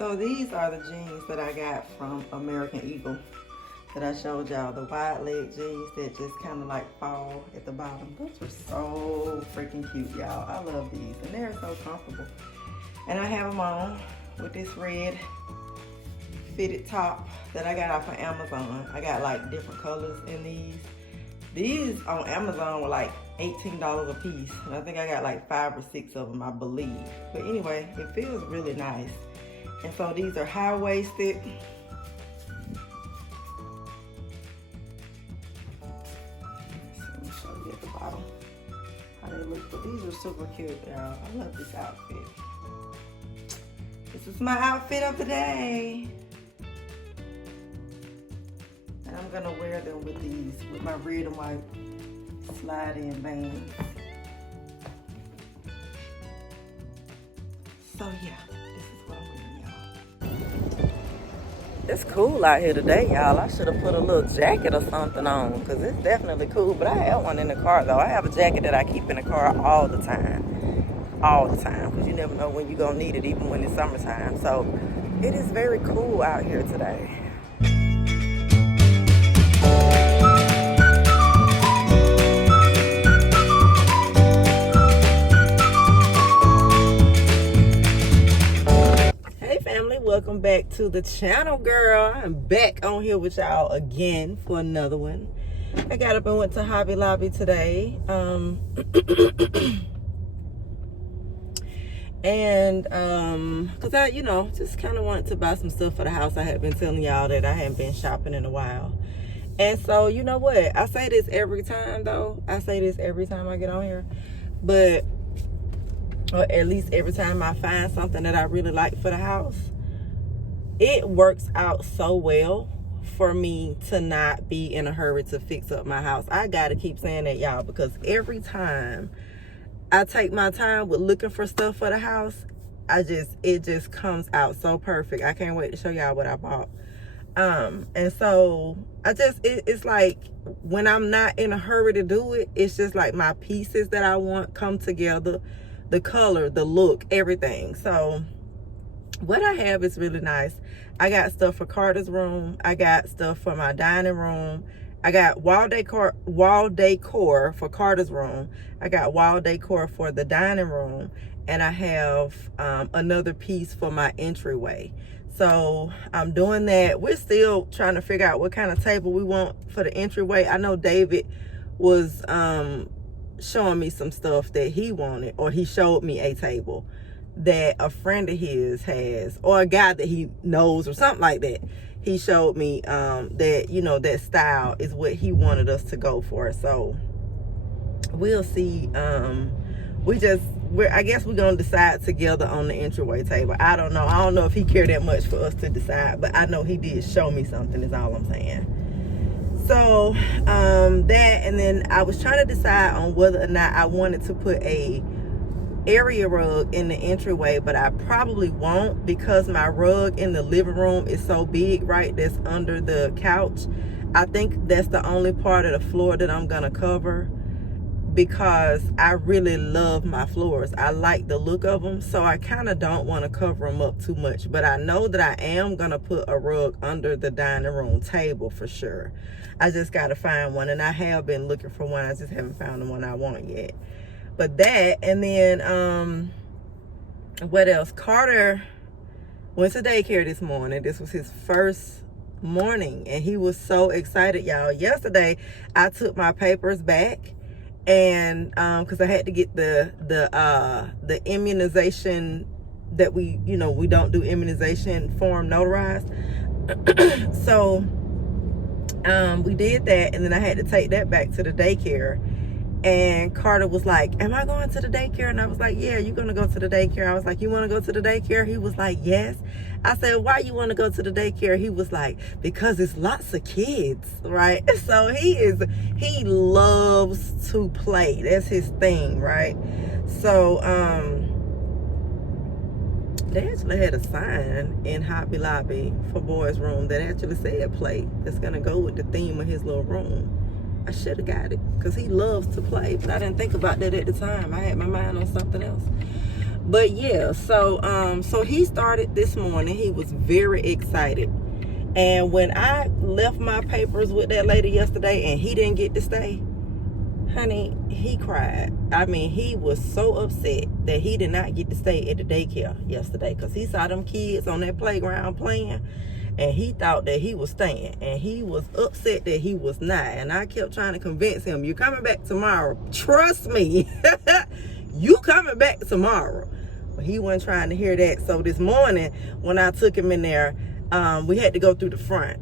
So these are the jeans that I got from American Eagle that I showed y'all. The wide leg jeans that just kind of like fall at the bottom. Those were so freaking cute, y'all. I love these and they're so comfortable. And I have them on with this red fitted top that I got off of Amazon. I got like different colors in these. These on Amazon were like $18 a piece. And I think I got like 5 or 6 of them, I believe. But anyway, it feels really nice. And so these are high-waisted. Let me show you at the bottom how they look. But these are super cute, y'all. I love this outfit. This is my outfit of the day. And I'm gonna wear them with these, with my red and white slide-in bands. So yeah, this is what I'm wearing, y'all. It's cool out here today, y'all. I should have put a little jacket or something on, because it's definitely cool. But I have one in the car, though. I have a jacket that I keep in the car all the time. All the time, because you never know when you're going to need it, even when it's summertime. So it is very cool out here today. Welcome back to the channel, girl. I'm back on here with y'all again for another one. I got up and went to Hobby Lobby today. Because I, just kind of wanted to buy some stuff for the house. I had been telling y'all that I hadn't been shopping in a while. And so, you know what? I say this every time, though. I say this every time I get on here. But, or at least every time I find something that I really like for the house, it works out so well for me to not be in a hurry to fix up my house. I gotta keep saying that, y'all, because every time I take my time with looking for stuff for the house, it just comes out so perfect. I can't wait to show y'all what I bought. And so it's like when I'm not in a hurry to do it, it's just like my pieces that I want come together, the color, the look, everything. So what I have is really nice. I got stuff for Karters' room. I got stuff for my dining room. I got wall decor for Karters' room. I got wall decor for the dining room. And I have another piece for my entryway. So I'm doing that. We're still trying to figure out what kind of table we want for the entryway. I know David was showing me some stuff that he wanted, or he showed me a table that a friend of his has, or a guy that he knows, or something like that. He showed me that, that style is what he wanted us to go for. So we'll see. I guess we're gonna decide together on the entryway table. I don't know if he cared that much for us to decide, but I know he did show me something, is all I'm saying. So that, and then I was trying to decide on whether or not I wanted to put a area rug in the entryway, but I probably won't, because my rug in the living room is so big, right, that's under the couch. I think that's the only part of the floor that I'm gonna cover, because I really love my floors. I like the look of them, so I kind of don't want to cover them up too much. But I know that I am gonna put a rug under the dining room table for sure. I just gotta find one, and I have been looking for one. I just haven't found the one I want yet. But that, and then what else? Carter went to daycare this morning. This was his first morning, and he was so excited, y'all. Yesterday I took my papers back, and because I had to get the immunization that we don't do immunization form notarized. So we did that, and then I had to take that back to the daycare. And Carter was like, am I going to the daycare? And I was like, yeah, you're going to go to the daycare. I was like, you want to go to the daycare? He was like, yes. I said, why you want to go to the daycare? He was like, because it's lots of kids, right? So he loves to play. That's his thing, right? So they actually had a sign in Hobby Lobby for boys' room that actually said play. That's going to go with the theme of his little room. I should have got it, because he loves to play, but I didn't think about that at the time. I had my mind on something else. But yeah, so he started this morning. He was very excited. And when I left my papers with that lady yesterday and he didn't get to stay, honey, he cried. I mean, he was so upset that he did not get to stay at the daycare yesterday because he saw them kids on that playground playing and he thought that he was staying, and he was upset that he was not. And I kept trying to convince him, you're coming back tomorrow. Trust me. You coming back tomorrow. But he wasn't trying to hear that. So this morning when I took him in there, we had to go through the front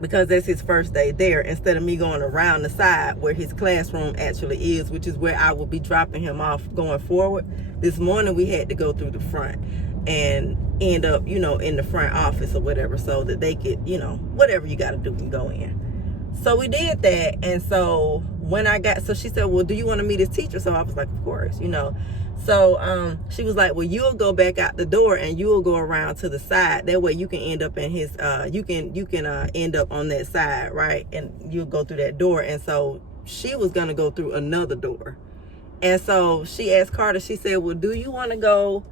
because that's his first day there, instead of me going around the side where his classroom actually is, which is where I will be dropping him off going forward. This morning we had to go through the front and end up, you know, in the front office or whatever, so that they could, you know, whatever you got to do and go in. So we did that. And so when I got, so she said, well, do you want to meet his teacher? So I was like, of course, you know. So she was like, well, you'll go back out the door and you'll go around to the side. That way you can end up in his, you can end up on that side, right? And you'll go through that door. And so she was going to go through another door. And so she asked Carter, she said, well, do you want to go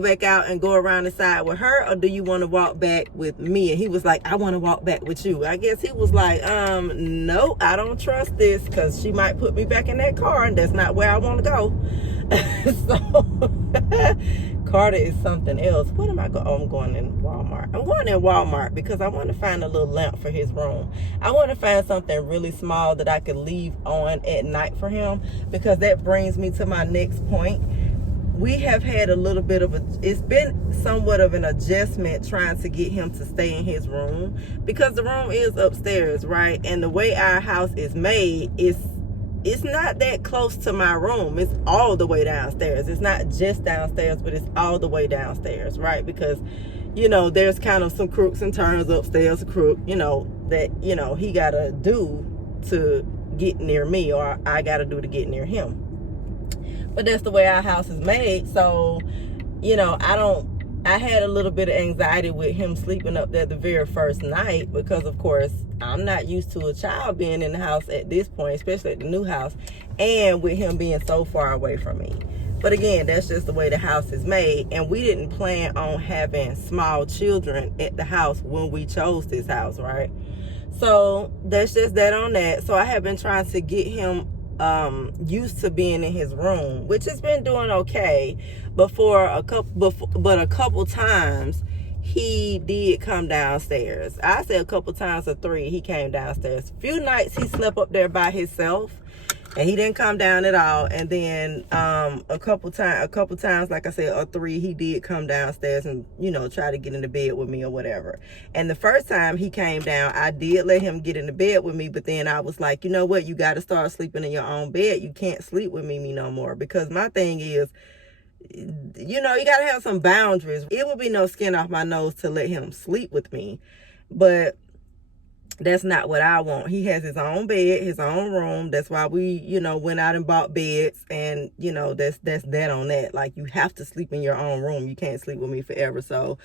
back out and go around the side with her, or do you want to walk back with me? And he was like, I want to walk back with you. I guess he was like, no, I don't trust this, because she might put me back in that car, and that's not where I want to go. So Carter is something else. What am I going? Oh, I'm going in Walmart. I'm going in Walmart because I want to find a little lamp for his room. I want to find something really small that I could leave on at night for him, because that brings me to my next point. We have had a little bit of it's been somewhat of an adjustment trying to get him to stay in his room, because the room is upstairs, right? And the way our house is made, it's not that close to my room. It's all the way downstairs. It's not just downstairs, but it's all the way downstairs, right? Because, you know, there's kind of some crooks and turns upstairs, you know, that, you know, he got to do to get near me, or I got to do to get near him. But that's the way our house is made. So, you know, I had a little bit of anxiety with him sleeping up there the very first night, because of course I'm not used to a child being in the house at this point, especially at the new house, and with him being so far away from me. But again, that's just the way the house is made, and we didn't plan on having small children at the house when we chose this house, right? So that's just that on that. So I have been trying to get him used to being in his room, which has been doing okay. But a couple times he did come downstairs. I said a couple times or 3 he came downstairs. Few nights he slept up there by himself and he didn't come down at all. And then a couple times, like I said, or 3, he did come downstairs and, you know, try to get into bed with me or whatever. And the first time he came down, I did let him get into bed with me, but then I was like, you know what, you got to start sleeping in your own bed. You can't sleep with me no more, because my thing is, you know, you got to have some boundaries. It would be no skin off my nose to let him sleep with me, but that's not what I want. He has his own bed, his own room. That's why we, you know, went out and bought beds. And, you know, that's that on that. Like, you have to sleep in your own room. You can't sleep with me forever. So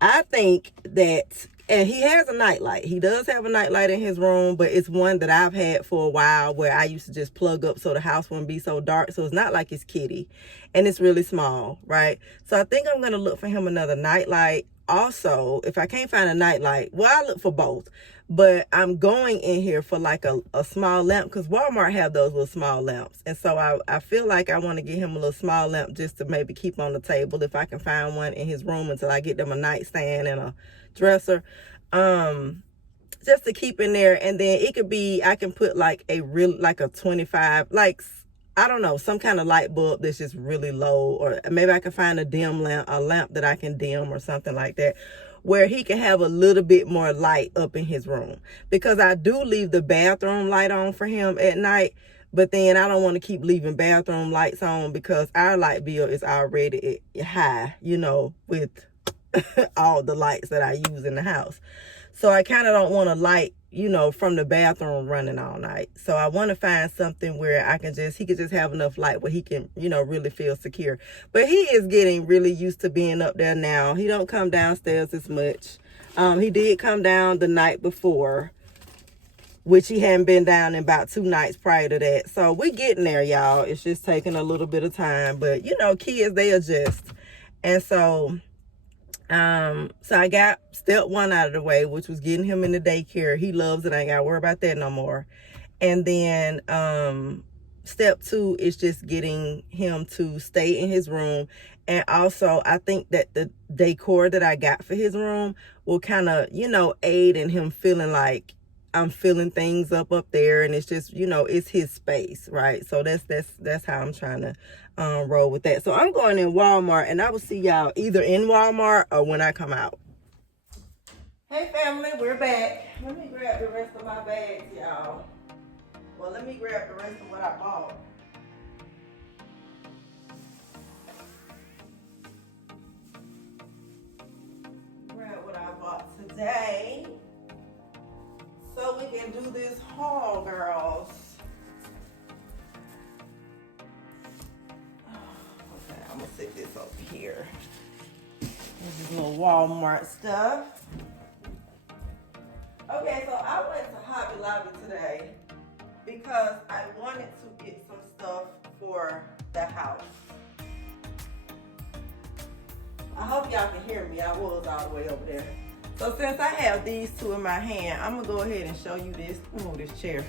I think that, and he has a nightlight. He does have a nightlight in his room, but it's one that I've had for a while, where I used to just plug up so the house wouldn't be so dark. So it's not like it's kitty, and it's really small, right? So I think I'm going to look for him another nightlight. Also, if I can't find a nightlight, well, I look for both. But I'm going in here for like a small lamp, because Walmart have those little small lamps. And so I feel like I want to get him a little small lamp just to maybe keep on the table, if I can find one in his room, until I get them a nightstand and a dresser. Just to keep in there. And then it could be, I can put like a 25, like, I don't know, some kind of light bulb that's just really low, or maybe I can find a lamp that I can dim or something like that, where he can have a little bit more light up in his room. Because I do leave the bathroom light on for him at night, but then I don't want to keep leaving bathroom lights on, because our light bill is already high, you know, with all the lights that I use in the house. So I kind of don't want a light, you know, from the bathroom running all night. So I want to find something where he could just have enough light where he can, you know, really feel secure. But he is getting really used to being up there now. He don't come downstairs as much. He did come down the night before. which he hadn't been down in about 2 nights prior to that. So we getting there, y'all. It's just taking a little bit of time, but you know, kids, they adjust. And so I got step 1 out of the way, which was getting him in the daycare. He loves it. I ain't gotta worry about that no more. And then step 2 is just getting him to stay in his room. And also, I think that the decor that I got for his room will kind of, you know, aid in him feeling like I'm filling things up there, and it's just, you know, it's his space, right? So that's how I'm trying to roll with that. So I'm going in Walmart, and I will see y'all either in Walmart or when I come out. Hey family, we're back. Let me grab the rest of my bags, y'all. Well, let me grab the rest of what I bought. Grab what I bought today, so we can do this haul, girls. Okay, I'm gonna sit this over here. This is little Walmart stuff. Okay, so I went to Hobby Lobby today because I wanted to get some stuff for the house. I hope y'all can hear me. I was all the way over there. So since I have these 2 in my hand, I'm gonna go ahead and show you this. Move this chair.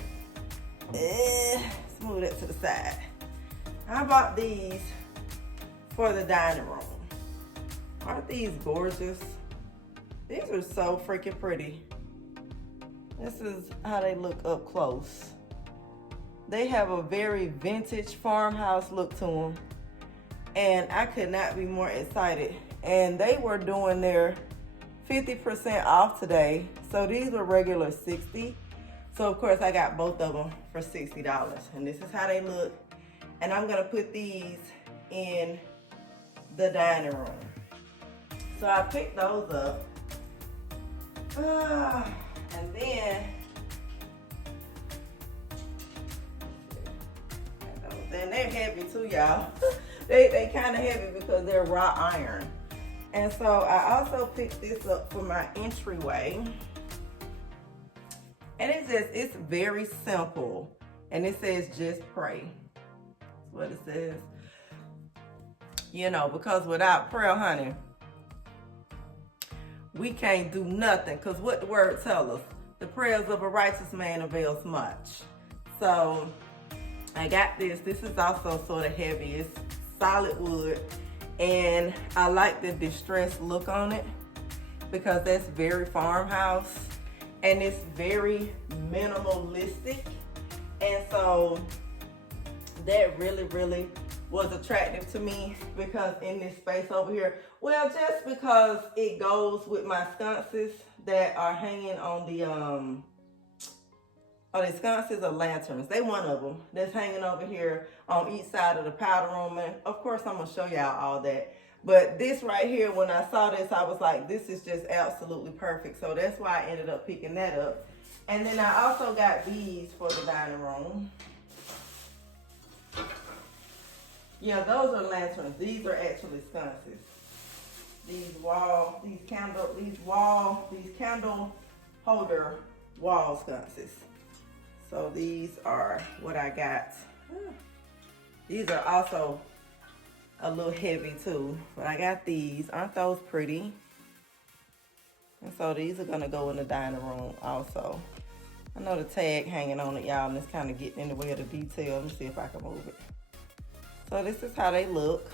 Let's move that to the side. I bought these for the dining room. Aren't these gorgeous? These are so freaking pretty. This is how they look up close. They have a very vintage farmhouse look to them. And I could not be more excited. And they were doing their 50% off today. So these were regular $60. So of course I got both of them for $60. And this is how they look. And I'm gonna put these in the dining room. So I picked those up. And then they're heavy too, y'all. they kind of heavy because they're raw iron. And so I also picked this up for my entryway. And it's very simple. And it says just pray. That's what it says. You know, because without prayer, honey, we can't do nothing. Because what the word tells us, the prayers of a righteous man avails much. So I got this. This is also sort of heavy. It's solid wood. And I like the distressed look on it because that's very farmhouse. And it's very minimalistic. And so that really, really was attractive to me because in this space over here, well, just because it goes with my sconces that are hanging on the, the sconces are lanterns. They one of them that's hanging over here on each side of the powder room. And of course, I'm gonna show y'all all that. But this right here, when I saw this, I was like, this is just absolutely perfect. So that's why I ended up picking that up. And then I also got these for the dining room. Yeah, those are lanterns. These are actually sconces. These candle holder wall sconces. So these are what I got. These are also a little heavy too, but I got these. Aren't those pretty? And so these are gonna go in the dining room also. I know the tag hanging on it, y'all, and it's kind of getting in the way of the detail. Let me see if I can move it. So this is how they look.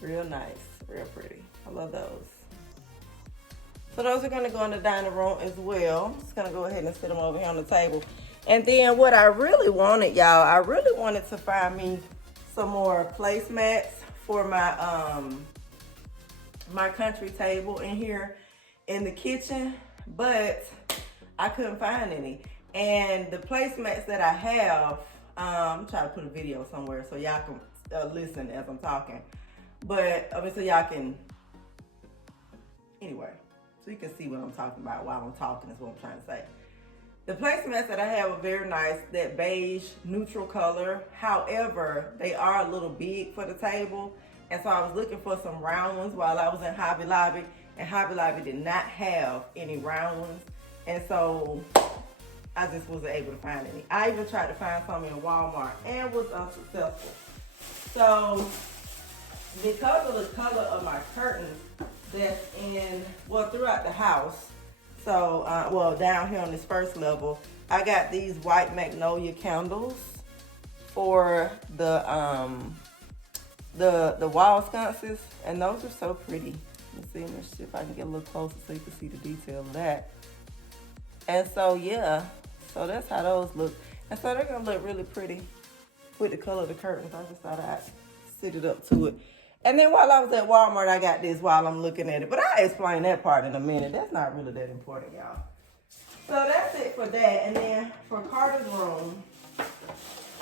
Real nice, real pretty. I love those. So those are gonna go in the dining room as well. I'm just gonna go ahead and sit them over here on the table. And then what I really wanted, y'all, I really wanted to find me some more placemats for my my country table in here in the kitchen, but I couldn't find any. And the placemats that I have, I'm trying to put a video somewhere so y'all can listen as I'm talking. But obviously y'all can, anyway, so you can see what I'm talking about while I'm talking is what I'm trying to say. The placemats that I have are very nice, that beige, neutral color. However, they are a little big for the table. And so I was looking for some round ones while I was in Hobby Lobby. And Hobby Lobby did not have any round ones. And so I just wasn't able to find any. I even tried to find some in Walmart and was unsuccessful. So because of the color of my curtains that's throughout the house, so, down here on this first level, I got these white magnolia candles for the wall sconces, and those are so pretty. Let's see if I can get a little closer so you can see the detail of that. And so, yeah, so that's how those look. And so they're gonna look really pretty with the color of the curtains. I just thought I'd sit it up to it. And then while I was at Walmart, I got this while I'm looking at it. But I'll explain that part in a minute. That's not really that important, y'all. So that's it for that. And then for Carter's room,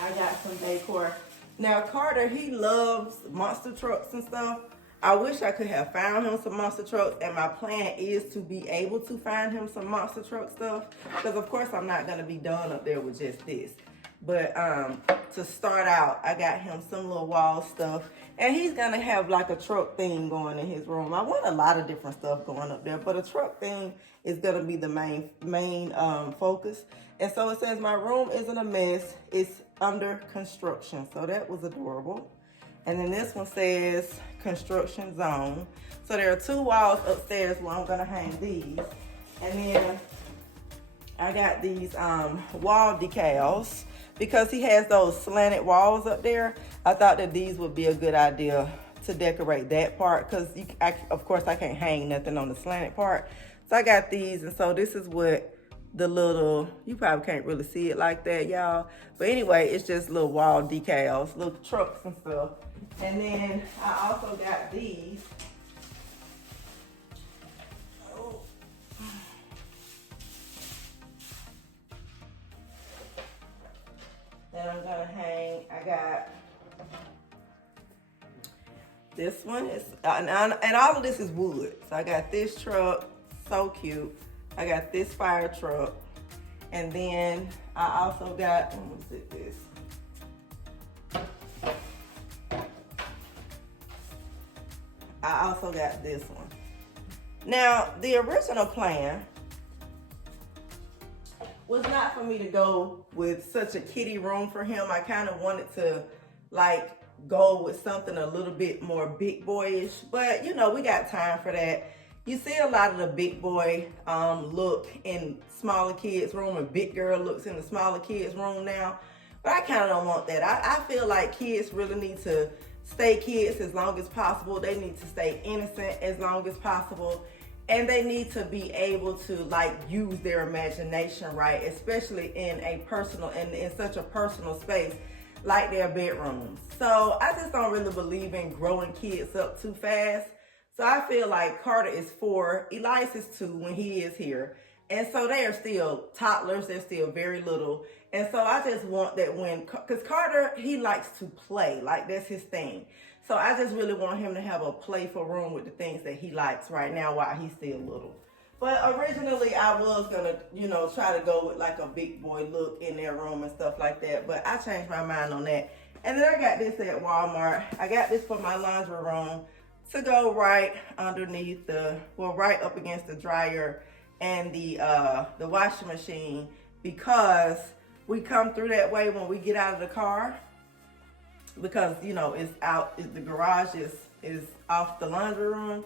I got some decor. Now, Carter, he loves monster trucks and stuff. I wish I could have found him some monster trucks. And my plan is to be able to find him some monster truck stuff. Because, of course, I'm not going to be done up there with just this. But to start out, I got him some little wall stuff. And he's going to have like a truck theme going in his room. I want a lot of different stuff going up there. But a truck theme is going to be the main focus. And so it says, my room isn't a mess. It's under construction. So that was adorable. And then this one says construction zone. So there are 2 walls upstairs where I'm going to hang these. And then I got these wall decals. Because he has those slanted walls up there, I thought that these would be a good idea to decorate that part. Because, of course, I can't hang nothing on the slanted part. So I got these. And so this is what the little, you probably can't really see it like that, y'all. But anyway, it's just little wall decals, little trucks and stuff. And then I also got these. That I'm gonna hang. I got this one is, and all of this is wood. So I got this truck, so cute. I got this fire truck, and then I also got, let me sit this. I also got this one. Now, the original plan was not for me to go with such a kiddie room for him. I kind of wanted to like go with something a little bit more big boyish, but you know, we got time for that. You see a lot of the big boy look in smaller kids' room, and big girl looks in the smaller kids' room now. But I kind of don't want that. I feel like kids really need to stay kids as long as possible. They need to stay innocent as long as possible. And they need to be able to like use their imagination, right? Especially in a personal, in such a personal space like their bedrooms. So I just don't really believe in growing kids up too fast. So I feel like Carter is 4, Elias is 2 when he is here. And so they are still toddlers, they're still very little. And so I just want that because Carter, he likes to play, like that's his thing. So I just really want him to have a playful room with the things that he likes right now while he's still little. But originally I was gonna, you know, try to go with like a big boy look in their room and stuff like that. But I changed my mind on that. And then I got this at Walmart. I got this for my laundry room to go right underneath right up against the dryer and the washing machine, because we come through that way when we get out of the car, because you know the garage is off the laundry room.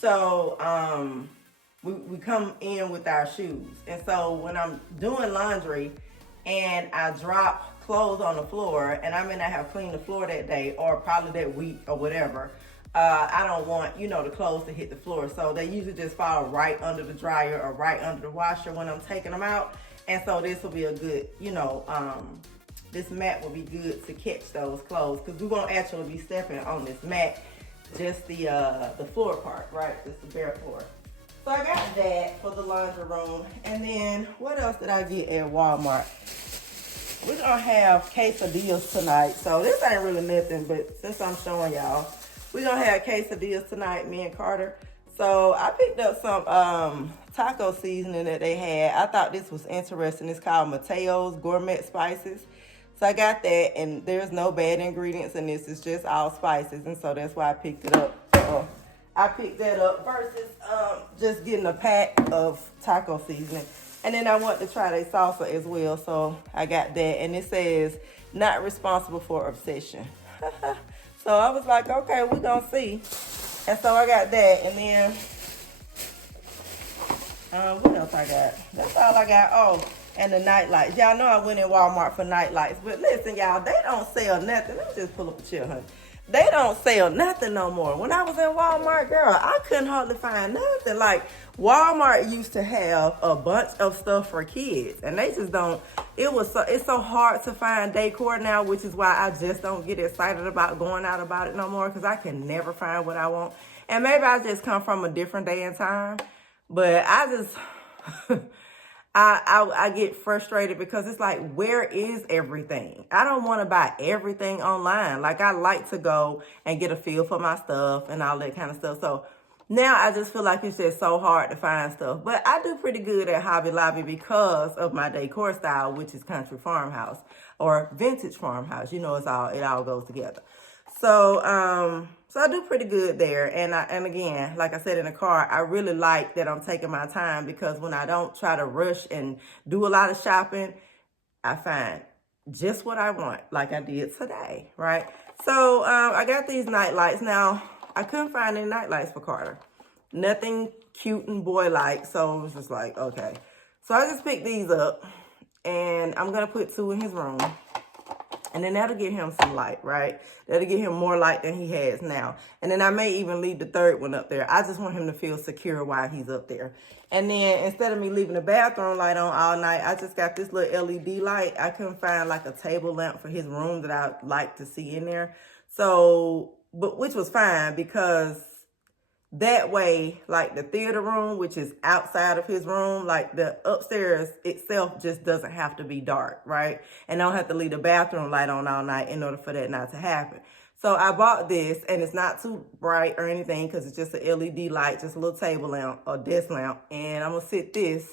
So we come in with our shoes, and so when I'm doing laundry and I drop clothes on the floor, and I may not have cleaned the floor that day or probably that week or whatever, I don't want, you know, the clothes to hit the floor. So they usually just fall right under the dryer or right under the washer when I'm taking them out. And so this will be a good, you know, this mat will be good to catch those clothes, because we won't actually be stepping on this mat, just the floor part, right? Just the bare floor. So I got that for the laundry room. And then what else did I get at Walmart? We're gonna have quesadillas tonight. So this ain't really nothing, but since I'm showing y'all, we're gonna have quesadillas tonight, me and Carter. So I picked up some taco seasoning that they had. I thought this was interesting. It's called Mateo's Gourmet Spices. So I got that, and there's no bad ingredients in this. It's just all spices, and so that's why I picked it up. I I picked that up versus just getting a pack of taco seasoning. And then I want to try their salsa as well, so I got that. And it says, not responsible for obsession. So I was like, okay, we're gonna see. And so I got that, and then, what else I got? That's all I got. Oh, and the night lights. Y'all know I went in Walmart for night lights, but listen, y'all, they don't sell nothing. Let me just pull up a chair, honey. They don't sell nothing no more. When I was in Walmart, girl, I couldn't hardly find nothing. Like, Walmart used to have a bunch of stuff for kids, and they just don't. It's so hard to find decor now, which is why I just don't get excited about going out about it no more, because I can never find what I want. And maybe I just come from a different day and time, but I just I get frustrated because it's like, where is everything? I don't want to buy everything online. Like, I like to go and get a feel for my stuff and all that kind of stuff. So now I just feel like it's just so hard to find stuff. But I do pretty good at Hobby Lobby because of my decor style, which is country farmhouse or vintage farmhouse. You know, it all goes together. So I do pretty good there. And again, like I said in the car, I really like that I'm taking my time, because when I don't try to rush and do a lot of shopping, I find just what I want, like I did today, right? So I got these night lights. Now, I couldn't find any night lights for Carter. Nothing cute and boy-like, so it was just like, okay. So I just picked these up, and I'm going to put 2 in his room. And then that'll give him some light, right? That'll give him more light than he has now. And then I may even leave the 3rd one up there. I just want him to feel secure while he's up there. And then instead of me leaving the bathroom light on all night, I just got this little LED light. I couldn't find like a table lamp for his room that I'd like to see in there. So, which was fine, because that way, like the theater room, which is outside of his room, like the upstairs itself just doesn't have to be dark, right? And I don't have to leave the bathroom light on all night in order for that not to happen. So I bought this, and it's not too bright or anything, because it's just an LED light, just a little table lamp or desk lamp. And I'm going to sit this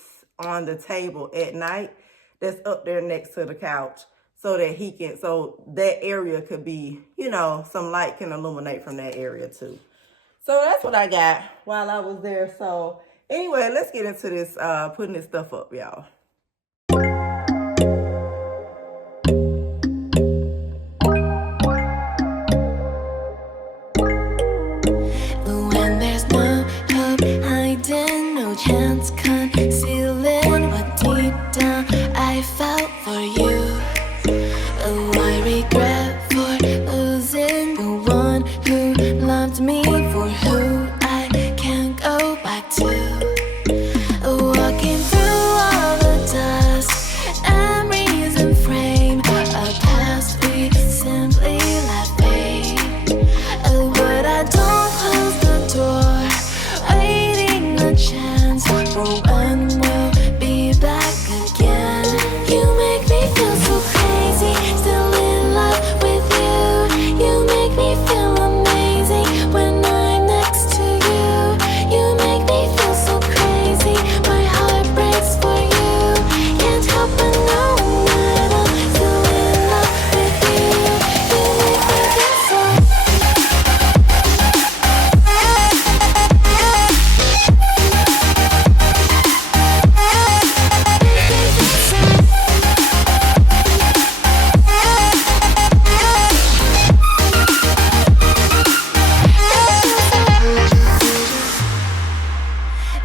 on the table at night that's up there next to the couch, so that so that area could be, you know, some light can illuminate from that area too. So that's what I got while I was there. So anyway, let's get into this, putting this stuff up, y'all. When there's no hope hiding, no chance concealing what deep down I felt for you. Oh, I regret for losing the one who loved me, for who I can't go back to. Walking through all the dust, memories and frame, a past we simply let fade. Oh, but I don't close the door, waiting a chance for when we'll be back again. You make me feel so crazy, still in love with you. You make me feel amazing when I'm next to you. You make me feel so crazy, my heart breaks for you. Can't help but know that I'm still in love with you. You make me feel so.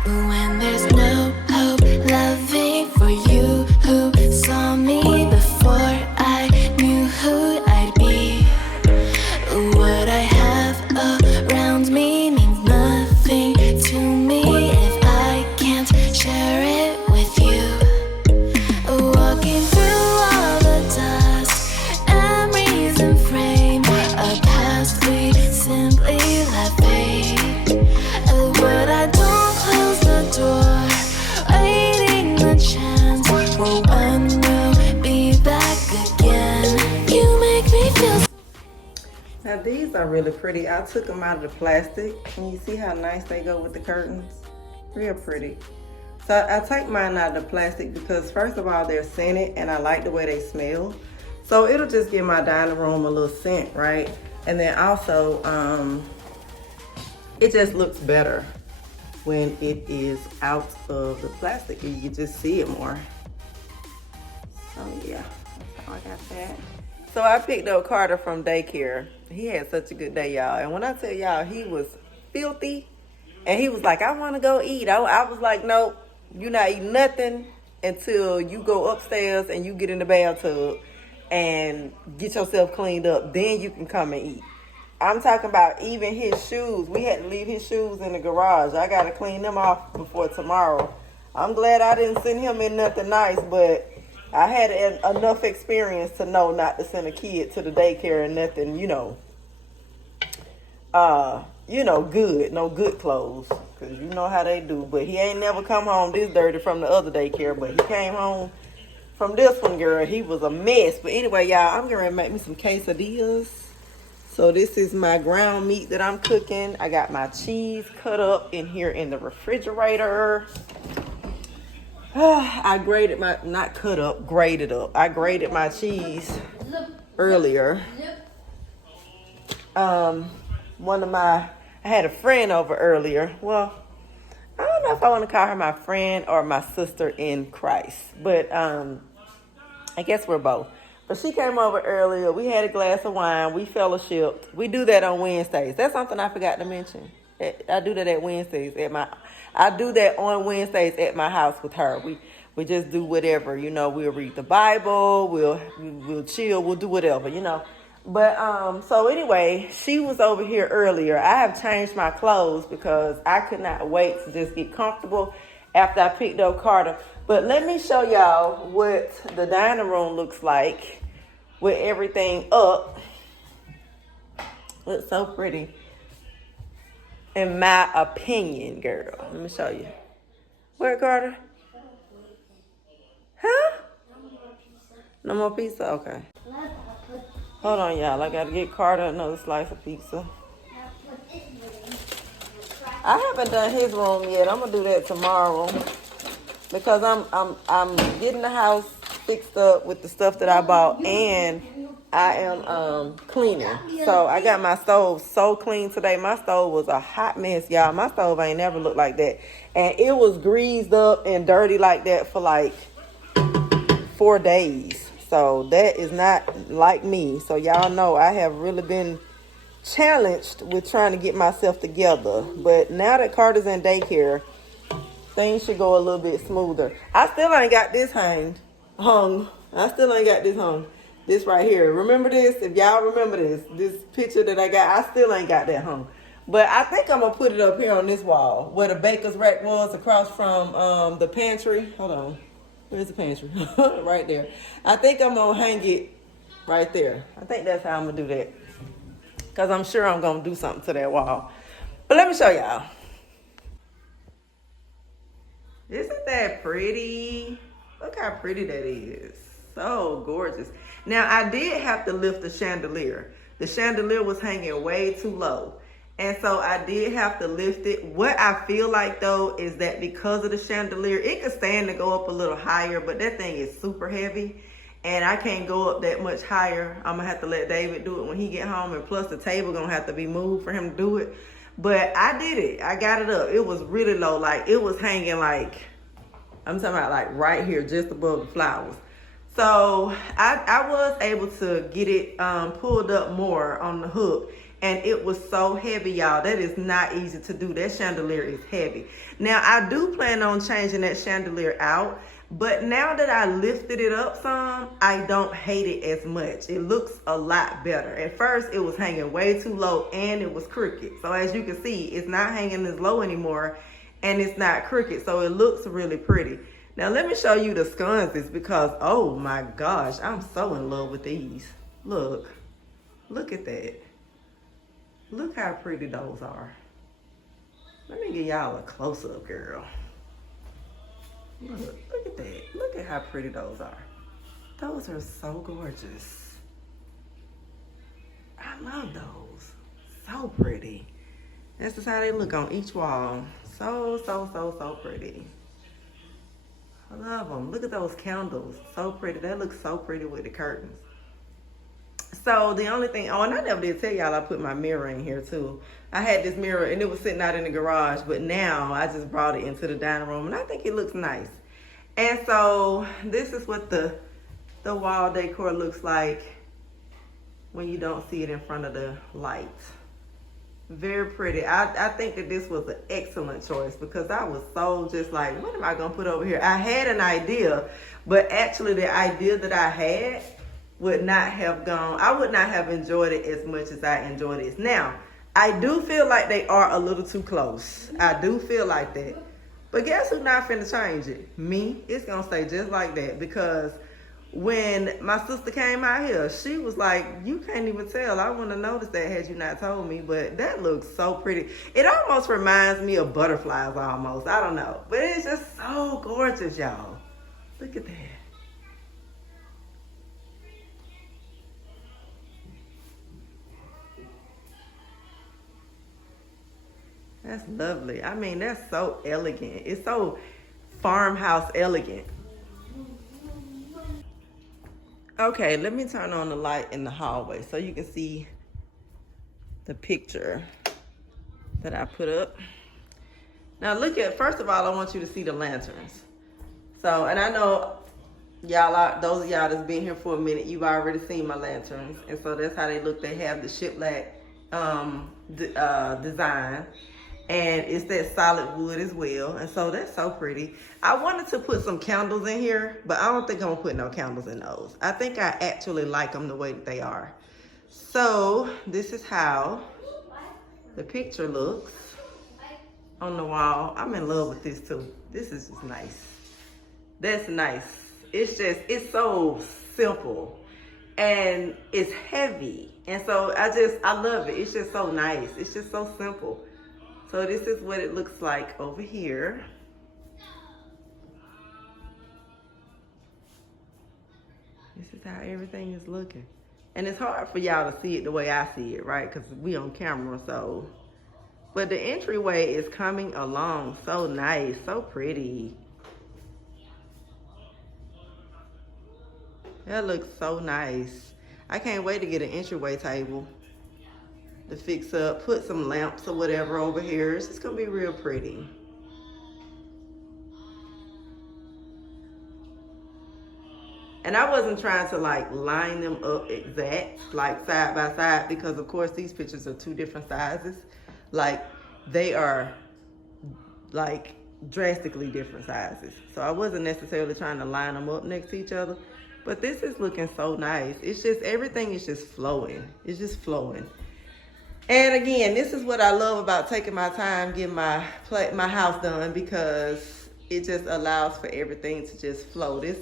When there's no hope loving for you, who saw me before I knew who I'd be. What I have around me means nothing to me if I can't share it with you. Walking through all the dust, memories and frame, a past we simply let fade. But I don't close the door, waiting the chance for when we'll be back again. You make me feel. Now these are really pretty. I took them out of the plastic, and you see how nice they go with the curtains? Real pretty. So I take mine out of the plastic because first of all, they're scented, and I like the way they smell. So it'll just give my dining room a little scent, right? And then also, It just looks better when it is out of the plastic. You can just see it more. So yeah, that's how I got that. So I picked up Carter from daycare. He had such a good day, y'all. And when I tell y'all, he was filthy. And he was like, I want to go eat. I was like, nope, you're not eating nothing until you go upstairs and you get in the bathtub and get yourself cleaned up. Then you can come and eat. I'm talking about even his shoes. We had to leave his shoes in the garage. I got to clean them off before tomorrow. I'm glad I didn't send him in nothing nice, but I had enough experience to know not to send a kid to the daycare and nothing, good, no good clothes, because you know how they do. But he ain't never come home this dirty from the other daycare, but he came home from this one, girl. He was a mess. But anyway, y'all, I'm going to make me some quesadillas. So this is my ground meat that I'm cooking. I got my cheese cut up in here in the refrigerator. I grated my, not cut up, grated up. I grated my cheese earlier. I had a friend over earlier. Well, I don't know if I want to call her my friend or my sister in Christ, but I guess we're both. But she came over earlier. We had a glass of wine. We fellowshipped. We do that on Wednesdays. That's something I forgot to mention. I do that at Wednesdays I do that on Wednesdays at my house with her. We just do whatever, we'll read the Bible, we'll chill, we'll do whatever, But so anyway, she was over here earlier. I have changed my clothes because I could not wait to just get comfortable after I picked up Carter. But let me show y'all what the dining room looks like with everything up. Looks so pretty. In my opinion, girl. Let me show you. Where, Carter? Huh? No more pizza? Okay. Hold on, y'all. I gotta get Carter another slice of pizza. I haven't done his room yet. I'm gonna do that tomorrow because I'm getting the house fixed up with the stuff that I bought, and I am cleaning. So I got my stove so clean today. My stove was a hot mess, y'all. My stove ain't never looked like that, and it was greased up and dirty like that for like 4 days. So that is not like me. So y'all know I have really been challenged with trying to get myself together. But now that Carter's in daycare, things should go a little bit smoother. I still ain't got this hung. I still ain't got this hung. This right here. Remember this? If y'all remember this picture that I got, I still ain't got that hung. But I think I'm going to put it up here on this wall where the baker's rack was across from the pantry. Hold on. Where's the pantry? Right there. I think I'm going to hang it right there. I think that's how I'm going to do that. Because I'm sure I'm going to do something to that wall. But let me show y'all. Isn't that pretty? Look how pretty that is. So gorgeous. Now, I did have to lift the chandelier. The chandelier was hanging way too low. And so I did have to lift it. What I feel like, though, is that because of the chandelier, it could stand to go up a little higher, but that thing is super heavy. And I can't go up that much higher. I'm going to have to let David do it when he get home. And plus, the table going to have to be moved for him to do it. But I did it. I got it up. It was really low. Like, it was hanging like, I'm talking about like right here, just above the flowers. So I was able to get it pulled up more on the hook. And it was so heavy, y'all. That is not easy to do. That chandelier is heavy. Now, I do plan on changing that chandelier out. But now that I lifted it up some, I don't hate it as much. It looks a lot better. At first, it was hanging way too low and it was crooked. So as you can see, it's not hanging as low anymore and it's not crooked. So it looks really pretty. Now, let me show you the sconces because, oh my gosh, I'm so in love with these. Look at that. Look how pretty those are. Let me give y'all a close-up, girl. Look at that. Look at how pretty those are. Those are so gorgeous. I love those. So pretty. That's just how they look on each wall. So pretty. I love them. Look at those candles. So pretty. That looks so pretty with the curtains. So the only thing, oh, and I never did tell y'all I put my mirror in here too. I had this mirror and it was sitting out in the garage, but now I just brought it into the dining room and I think it looks nice. And so this is what the wall decor looks like when you don't see it in front of the light. Very pretty. I think that this was an excellent choice because I was so just like, what am I gonna put over here? I had an idea, but actually the idea that I had would not have gone, I would not have enjoyed it as much as I enjoyed this. Now, I do feel like they are a little too close. I do feel like that. But guess who's not finna change it? Me. It's gonna stay just like that because when my sister came out here, she was like, you can't even tell. I wouldn't have noticed that had you not told me, but that looks so pretty. It almost reminds me of butterflies almost. I don't know. But it's just so gorgeous, y'all. Look at that. That's lovely. I mean, that's so elegant. It's so farmhouse elegant. Okay, let me turn on the light in the hallway so you can see the picture that I put up. Now look at, first of all, I want you to see the lanterns. So, and I know y'all, those of y'all that's been here for a minute, you've already seen my lanterns. And so that's how they look. They have the shiplap design. And it's that solid wood as well. And so that's so pretty. I wanted to put some candles in here, but I don't think I'm gonna put no candles in those. I think I actually like them the way that they are. So this is how the picture looks on the wall. I'm in love with this too. This is just nice. That's nice. It's just, it's so simple and it's heavy. And so I love it. It's just so nice. It's just so simple. So this is what it looks like over here. This is how everything is looking. And it's hard for y'all to see it the way I see it, right? Because we on camera, so. But the entryway is coming along so nice, so pretty. That looks so nice. I can't wait to get an entryway table to fix up, put some lamps or whatever over here. It's just gonna be real pretty. And I wasn't trying to like line them up exact, like side by side, because of course these pictures are two different sizes. Like they are like drastically different sizes. So I wasn't necessarily trying to line them up next to each other, but this is looking so nice. It's just, everything is just flowing. It's just flowing. And again, this is what I love about taking my time getting my house done, because it just allows for everything to just flow. This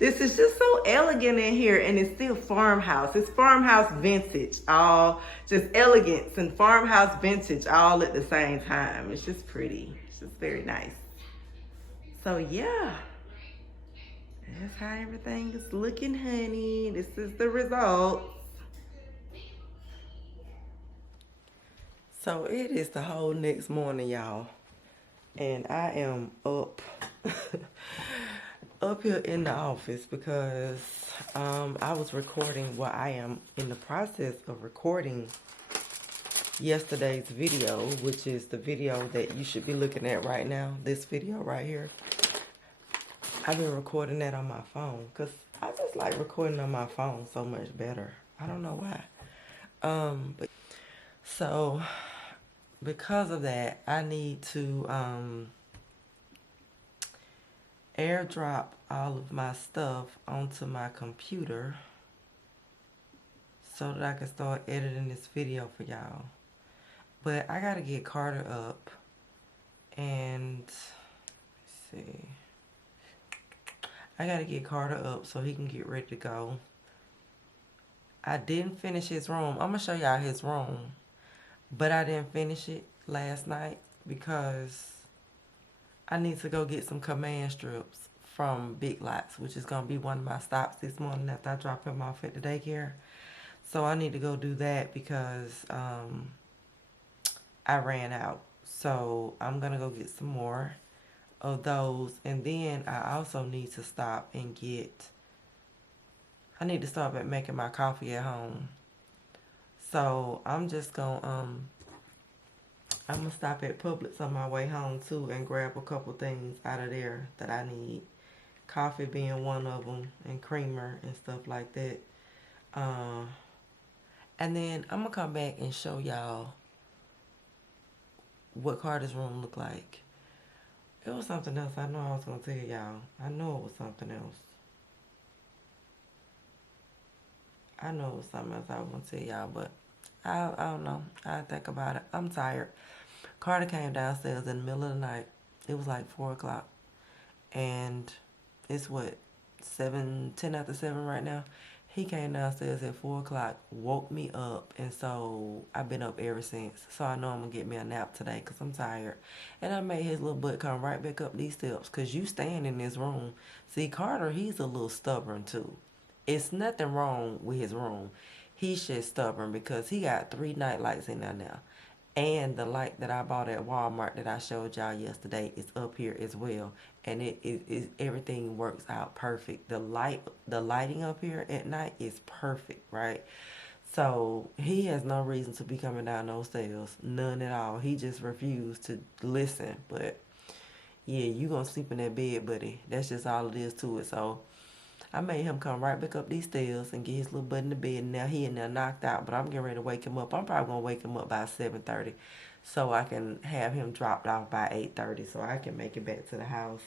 is just so elegant in here, and it's still farmhouse. It's farmhouse vintage, all just elegance and farmhouse vintage all at the same time. It's just pretty. It's just very nice. So yeah, that's how everything is looking, honey. This is the result. So it is the whole next morning, y'all, and I am up up here in the office because I was recording, well, I am in the process of recording yesterday's video, which is the video that you should be looking at right now, this video right here. I've been recording that on my phone because I just like recording on my phone so much better. I don't know why. But so because of that, I need to airdrop all of my stuff onto my computer so that I can start editing this video for y'all. But I gotta get Carter up and let's see. I gotta get Carter up so he can get ready to go. I didn't finish his room. I'm gonna show y'all his room, but I didn't finish it last night because I need to go get some command strips from Big Lots, which is going to be one of my stops this morning after I drop him off at the daycare. So I need to go do that because I ran out. So I'm going to go get some more of those. And then I also need to stop and get I need to start back making my coffee at home. So I'm just gonna I'm gonna stop at Publix on my way home too and grab a couple things out of there that I need. Coffee being one of them, and creamer and stuff like that. And then I'm gonna come back and show y'all what Carter's room looked like. It was something else. I know I was gonna tell y'all. I know it was something else. I know it was something else I was gonna tell y'all, but I don't know. I think about it. I'm tired. Carter came downstairs in the middle of the night. It was like 4 o'clock. And it's what, 10 after 7 right now? He came downstairs at 4 o'clock, woke me up, and so I've been up ever since. So I know I'm going to get me a nap today because I'm tired. And I made his little butt come right back up these steps because you staying in this room. See, Carter, he's a little stubborn too. It's nothing wrong with his room. He's just stubborn because he got 3 night lights in there now. And the light that I bought at Walmart that I showed y'all yesterday is up here as well. And it everything works out perfect. The lighting up here at night is perfect, right? So he has no reason to be coming down those stairs. None at all. He just refused to listen. But yeah, you gonna sleep in that bed, buddy. That's just all it is to it. So I made him come right back up these stairs and get his little butt in the bed. And now he in there knocked out, but I'm getting ready to wake him up. I'm probably going to wake him up by 7:30 so I can have him dropped off by 8:30 so I can make it back to the house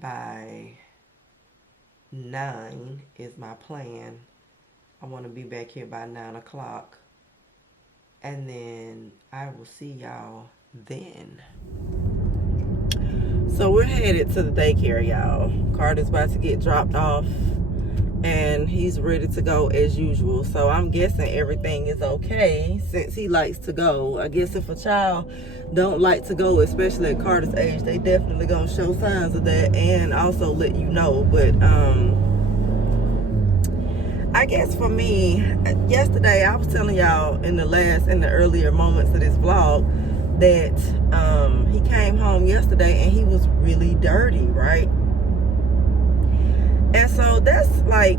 by 9 is my plan. I want to be back here by 9 o'clock. And then I will see y'all then. So we're headed to the daycare, y'all. Carter's about to get dropped off and he's ready to go as usual. So I'm guessing everything is okay since he likes to go. I guess if a child don't like to go, especially at Carter's age, they definitely gonna show signs of that and also let you know. But I guess for me, yesterday I was telling y'all in the earlier moments of this vlog that he came home yesterday and he was really dirty, right? And so that's like,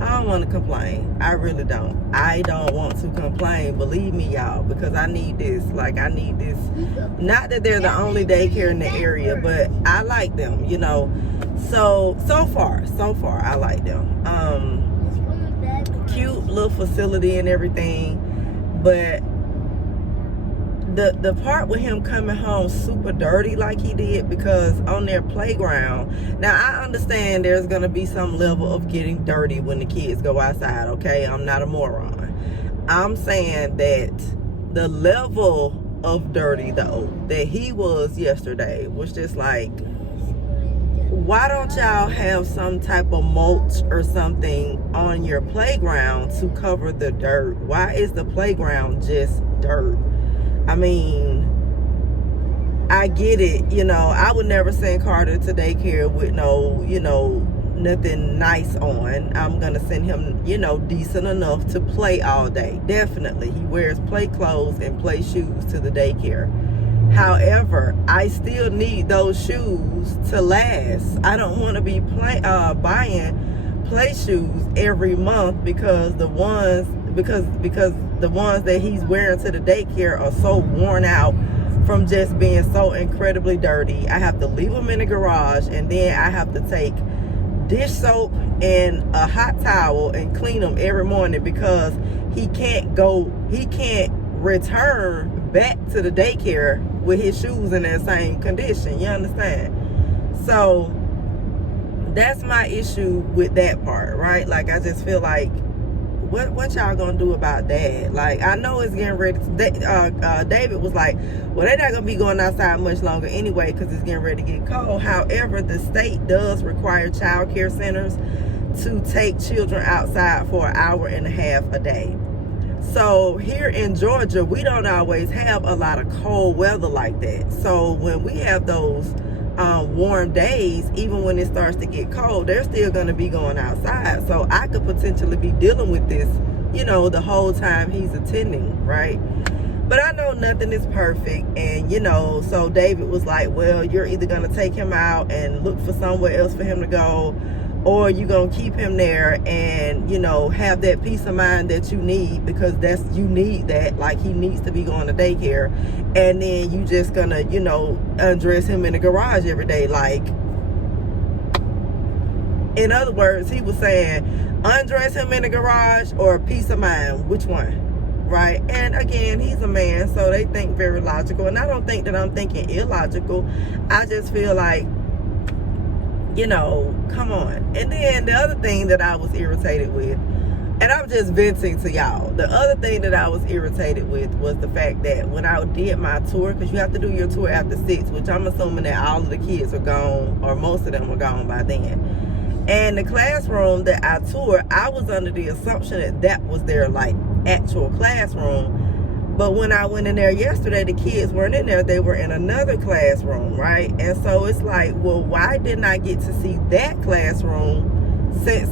I don't want to complain. I really don't. I don't want to complain, believe me, y'all, because I need this. Like, I need this. Not that they're the only daycare in the area, but I like them, you know. So far, I like them. Cute little facility and everything, but the part with him coming home super dirty like he did, because on their playground, now I understand there's gonna be some level of getting dirty when the kids go outside, okay? I'm not a moron. I'm saying that the level of dirty though that he was yesterday was just like, why don't y'all have some type of mulch or something on your playground to cover the dirt? Why is the playground just dirt? I mean, I get it, you know, I would never send Carter to daycare with no, you know, nothing nice on. I'm gonna send him, you know, decent enough to play all day. Definitely. He wears play clothes and play shoes to the daycare. However, I still need those shoes to last. I don't want to be buying play shoes every month because the ones that he's wearing to the daycare are so worn out from just being so incredibly dirty. I have to leave them in the garage, and then I have to take dish soap and a hot towel and clean them every morning because he can't return back to the daycare with his shoes in that same condition. You understand? So that's my issue with that part, right? Like, I just feel like, what y'all gonna do about that? Like, I know it's getting ready to, David was like, well, they're not gonna be going outside much longer anyway because it's getting ready to get cold. However, the state does require child care centers to take children outside for an hour and a half a day. So here in Georgia, we don't always have a lot of cold weather like that. So when we have those warm days, even when it starts to get cold, they're still going to be going outside. So I could potentially be dealing with this, you know, the whole time he's attending, right? But I know nothing is perfect. And, you know, so David was like, well, you're either going to take him out and look for somewhere else for him to go, or you're going to keep him there and, you know, have that peace of mind that you need, because you need that. Like, he needs to be going to daycare. And then you just going to, you know, undress him in the garage every day. Like, in other words, he was saying, undress him in the garage or peace of mind. Which one? Right? And again, he's a man, so they think very logical. And I don't think that I'm thinking illogical. I just feel like, you know, come on. And then the other thing that I was irritated with, and I'm just venting to y'all, the other thing that I was irritated with was the fact that when I did my tour, because you have to do your tour after 6, which I'm assuming that all of the kids are gone, or most of them are gone by then. And the classroom that I toured, I was under the assumption that that was their, like, actual classroom. But when I went in there yesterday, the kids weren't in there. They were in another classroom, right? And so it's like, well, why didn't I get to see that classroom, since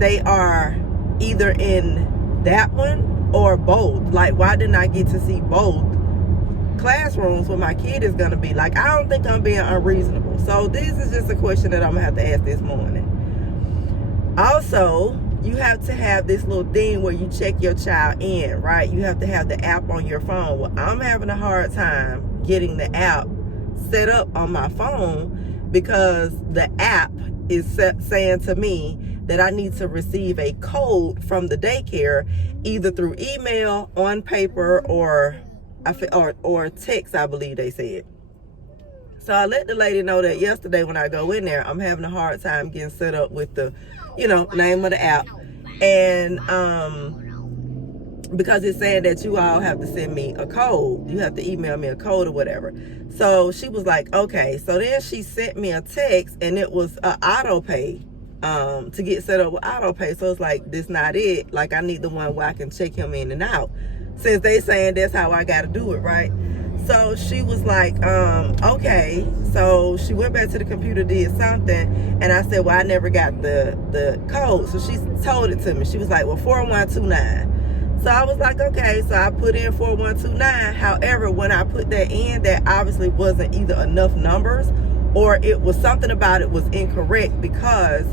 they are either in that one or both? Like, why didn't I get to see both classrooms where my kid is going to be? Like, I don't think I'm being unreasonable. So this is just a question that I'm going to have to ask this morning. Also, you have to have this little thing where you check your child in, right? You have to have the app on your phone. Well, I'm having a hard time getting the app set up on my phone, because the app is saying to me that I need to receive a code from the daycare, either through email, on paper, or text, I believe they said. So I let the lady know that yesterday when I go in there, I'm having a hard time getting set up with the, you know, name of the app. And because it's saying that you all have to send me a code. You have to email me a code or whatever. So she was like, okay. So then she sent me a text, and it was auto pay, to get set up with auto pay. So it's like, this not it. Like, I need the one where I can check him in and out, since they saying that's how I got to do it, right? So she was like, okay. So she went back to the computer, did something, and I said, well, I never got the code. So she told it to me. She was like, well, 4129. So I was like, okay. So I put in 4129. However, when I put that in, that obviously wasn't either enough numbers, or it was something about it was incorrect, because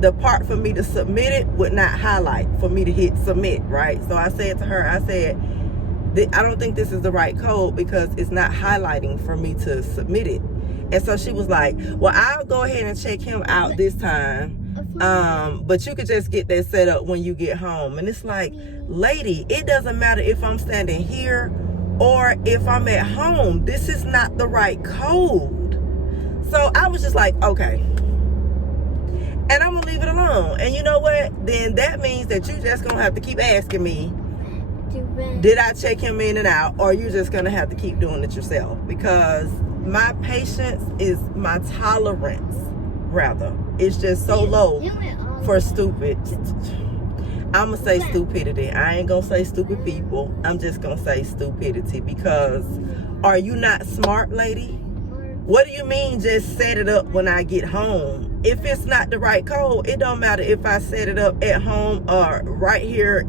the part for me to submit it would not highlight for me to hit submit, right? So I said to her, I said, I don't think this is the right code, because it's not highlighting for me to submit it. And so she was like, well, I'll go ahead and check him out this time. But you could just get that set up when you get home. And it's like, lady, it doesn't matter if I'm standing here or if I'm at home. This is not the right code. So I was just like, okay. And I'm going to leave it alone. And you know what? Then that means that you just going to have to keep asking me, did I check him in and out, or you just gonna have to keep doing it yourself? Because my patience is, my tolerance rather, is just so low for stupid. I'm gonna say stupidity. I ain't gonna say stupid people. I'm just gonna say stupidity, because are you not smart, lady? What do you mean just set it up when I get home? If it's not the right code, it don't matter if I set it up at home or right here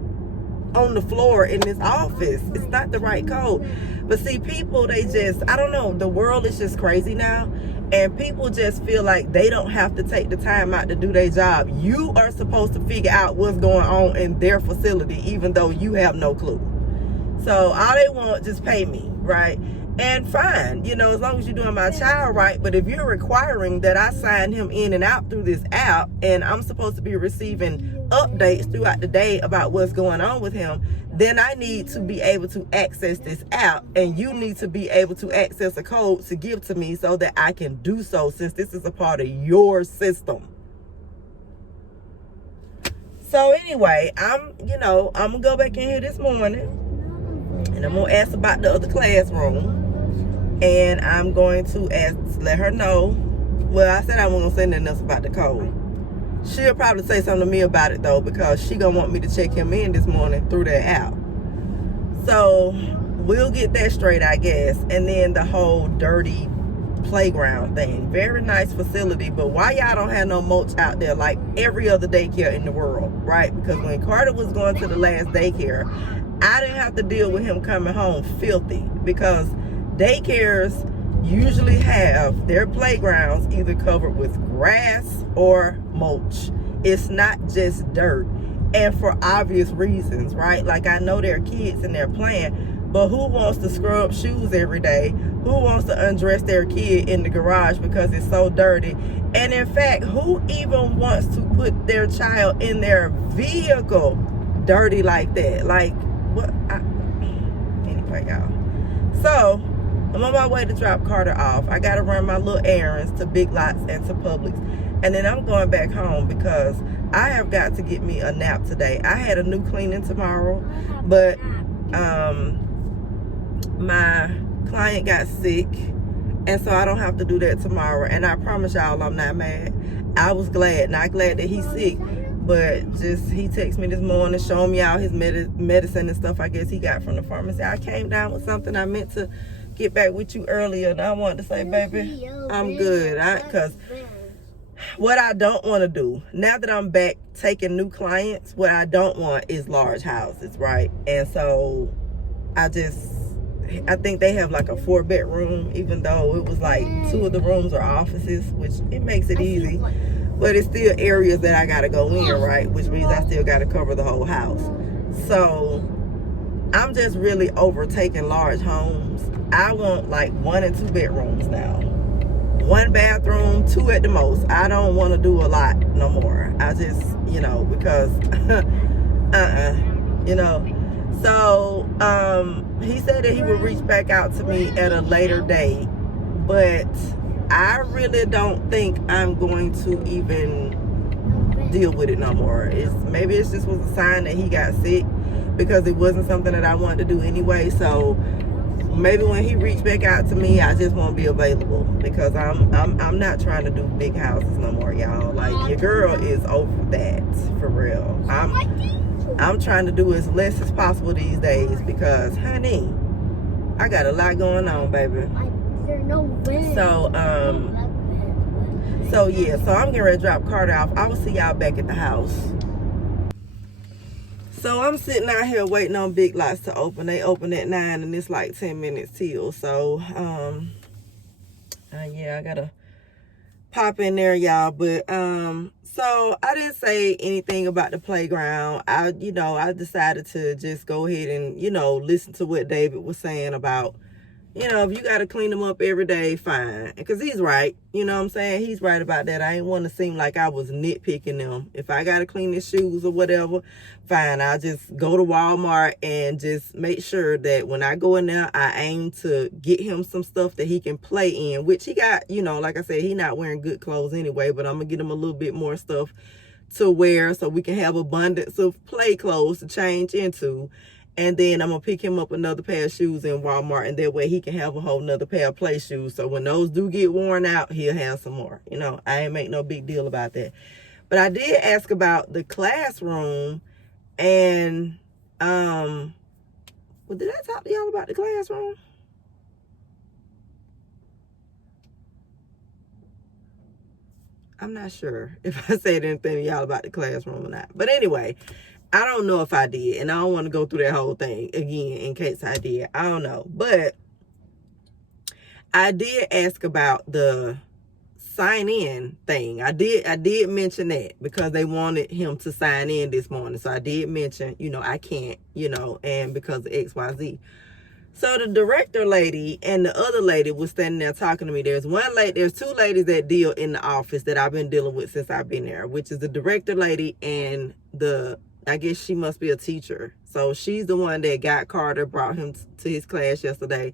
on the floor in this office. It's not the right code. But see, people, they just, I don't know, the world is just crazy now, and people just feel like they don't have to take the time out to do their job. You are supposed to figure out what's going on in their facility, even though you have no clue. So all they want, just pay me, right? And fine, you know, as long as you're doing my child right. But if you're requiring that I sign him in and out through this app, and I'm supposed to be receiving updates throughout the day about what's going on with him, then I need to be able to access this app, and you need to be able to access a code to give to me so that I can do so, since this is a part of your system. So anyway, I'm gonna go back in here this morning, and I'm gonna ask about the other classroom. And I'm going to let her know. Well, I said I wasn't gonna say nothing else about the code. She'll probably say something to me about it though, because she gonna want me to check him in this morning through that app. So we'll get that straight, I guess. And then the whole dirty playground thing. Very nice facility, but why y'all don't have no mulch out there like every other daycare in the world, right? Because when Carter was going to the last daycare, I didn't have to deal with him coming home filthy, because daycares usually have their playgrounds either covered with grass or mulch. It's not just dirt, and for obvious reasons, right? Like, I know they're kids and they're playing, but who wants to scrub shoes every day? Who wants to undress their kid in the garage because it's so dirty? And in fact, who even wants to put their child in their vehicle dirty like that? Like, what? Anyway, y'all. So, I'm on my way to drop Carter off. I got to run my little errands to Big Lots and to Publix. And then I'm going back home because I have got to get me a nap today. I had a new cleaning tomorrow, but my client got sick, and so I don't have to do that tomorrow. And I promise y'all, I'm not mad. I was glad, not glad that he's sick, but just he texted me this morning showing me all his medicine and stuff I guess he got from the pharmacy. I came down with something. I meant to get back with you earlier, and I wanted to say, baby, I'm good. Because what I don't want to do, now that I'm back taking new clients, what I don't want is large houses, right? And so I think they have like a 4-bedroom, even though it was like 2 of the rooms are offices, which it makes it easy. But it's still areas that I got to go in, right? Which means I still got to cover the whole house. So I'm just really overtaking large homes. I want like 1 and 2 bedrooms now. 1 bathroom, 2 at the most. I don't want to do a lot no more. I just, because, So, he said that he would reach back out to me at a later date, but I really don't think I'm going to even deal with it no more. Maybe it just was a sign that he got sick, because it wasn't something that I wanted to do anyway. So maybe when he reached back out to me, I just won't be available, because I'm not trying to do big houses no more, y'all. Like, your girl is over that, for real. I'm trying to do as less as possible these days, because, honey, I got a lot going on, baby. So yeah, so I'm getting ready to drop Carter off. I will see y'all back at the house. So I'm sitting out here waiting on Big Lots to open. They open at 9, and it's like 10 minutes till. So, yeah, I gotta pop in there, y'all. But, so I didn't say anything about the playground. I decided to just go ahead and, listen to what David was saying about, if you got to clean them up every day, fine. Because he's right. You know what I'm saying? He's right about that. I ain't want to seem like I was nitpicking them. If I got to clean his shoes or whatever, fine. I'll just go to Walmart and just make sure that when I go in there, I aim to get him some stuff that he can play in, which he got, like I said, he not wearing good clothes anyway, but I'm going to get him a little bit more stuff to wear so we can have abundance of play clothes to change into. And then I'm going to pick him up another pair of shoes in Walmart, and that way he can have a whole nother pair of play shoes. So when those do get worn out, he'll have some more. I ain't make no big deal about that. But I did ask about the classroom, and, well, did I talk to y'all about the classroom? I'm not sure if I said anything to y'all about the classroom or not. But anyway, I don't know if I did, and I don't want to go through that whole thing again in case I did. I don't know. But I did ask about the sign-in thing. I did mention that because they wanted him to sign in this morning. So I did mention, I can't, and because of XYZ. So the director lady and the other lady was standing there talking to me. There's 2 ladies that deal in the office that I've been dealing with since I've been there, which is the director lady and I guess she must be a teacher. So she's the one that got Carter, brought him to his class yesterday,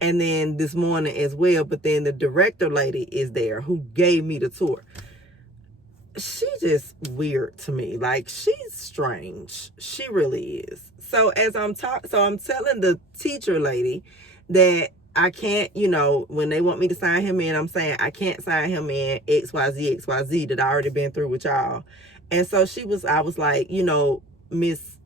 and then this morning as well. But then the director lady is there who gave me the tour. She just weird to me. Like, she's strange. She really is. So as I'm telling the teacher lady that I can't, when they want me to sign him in, I'm saying I can't sign him in XYZ that I already been through with y'all. And so I was like, Miss,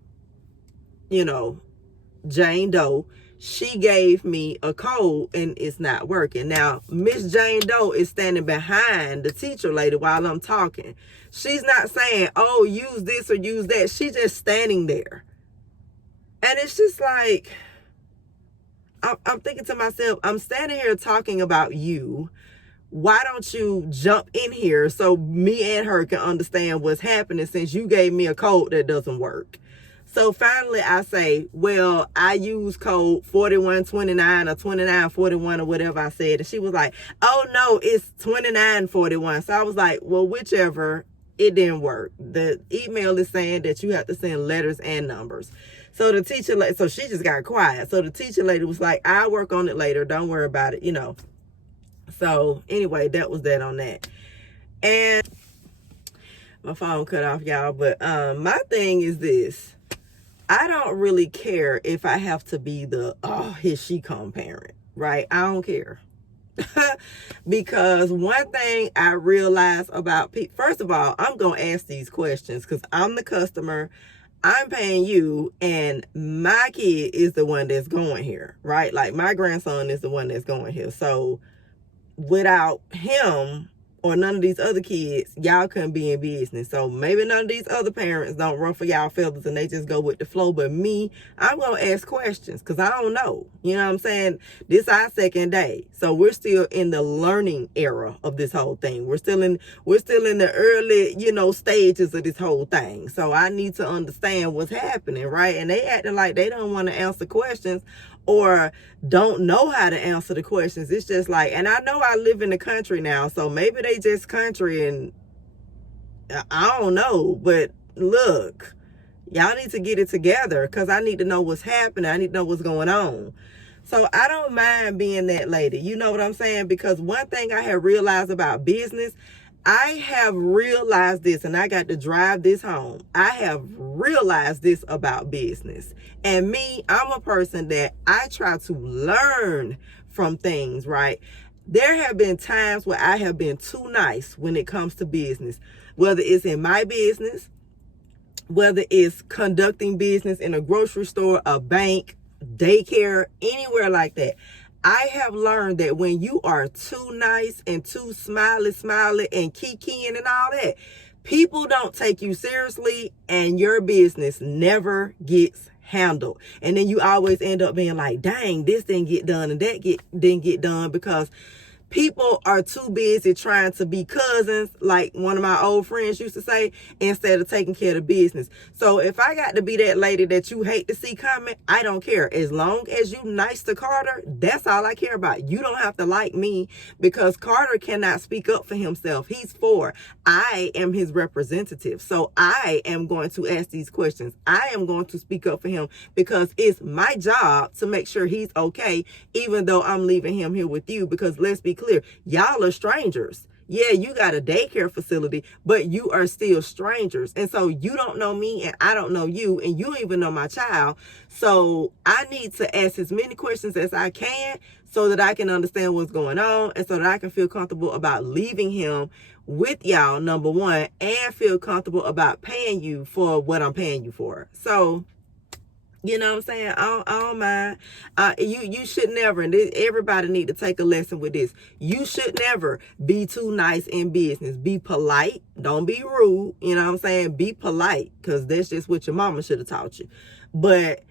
Jane Doe, she gave me a code and it's not working. Now, Miss Jane Doe is standing behind the teacher lady while I'm talking. She's not saying, oh, use this or use that. She's just standing there. And it's just like, I'm thinking to myself, I'm standing here talking about you. Why don't you jump in here so me and her can understand what's happening, since you gave me a code that doesn't work? So finally I say, well, I use code 4129 or 2941 or whatever I said. And she was like, oh no, it's 2941. So I was like, well, whichever, it didn't work. The email is saying that you have to send letters and numbers. So the teacher, so she just got quiet. So the teacher lady was like, I'll work on it later. Don't worry about it, you know. So anyway, that was that on that. And my phone cut off, y'all. But my thing is this. I don't really care if I have to be the, oh, here she come parent, right? I don't care. Because one thing I realize about people, first of all, I'm going to ask these questions because I'm the customer. I'm paying you, and my kid is the one that's going here, right? Like my grandson is the one that's going here. So without him or none of these other kids, y'all couldn't be in business. So maybe none of these other parents don't run for y'all feathers and they just go with the flow. But me, I'm going to ask questions because I don't know. You know what I'm saying? This our second day. So we're still in the learning era of this whole thing. We're still in the early, you know, stages of this whole thing. So I need to understand what's happening, right? And they acting like they don't want to answer questions or don't know how to answer the questions. It's just like, and I know I live in the country now, so maybe they just country and I don't know. But look, y'all need to get it together because I need to know what's happening. I need to know what's going on. So I don't mind being that lady. You know what I'm saying? Because one thing I have realized about business, I have realized this, and I got to drive this home. I have realized this about business. And me, I'm a person that I try to learn from things, right? There have been times where I have been too nice when it comes to business, whether it's in my business, whether it's conducting business in a grocery store, a bank, daycare, anywhere like that. I have learned that when you are too nice and too smiley and kikiing and all that, people don't take you seriously and your business never gets handled. And then you always end up being like, dang, this didn't get done and that didn't get done because people are too busy trying to be cousins, like one of my old friends used to say, instead of taking care of business. So if I got to be that lady that you hate to see coming, I don't care. As long as you nice to Carter, that's all I care about. You don't have to like me because Carter cannot speak up for himself. He's 4. I am his representative. So I am going to ask these questions. I am going to speak up for him because it's my job to make sure he's okay, even though I'm leaving him here with you. Because let's be clear, y'all are strangers. Yeah, you got a daycare facility, but you are still strangers. And so you don't know me and I don't know you and you don't even know my child. So I need to ask as many questions as I can so that I can understand what's going on and so that I can feel comfortable about leaving him with y'all, number one, and feel comfortable about paying you for what I'm paying you for. So, you know what I'm saying? I don't mind. You should never, and everybody need to take a lesson with this. You should never be too nice in business. Be polite. Don't be rude. You know what I'm saying? Be polite because that's just what your mama should have taught you. But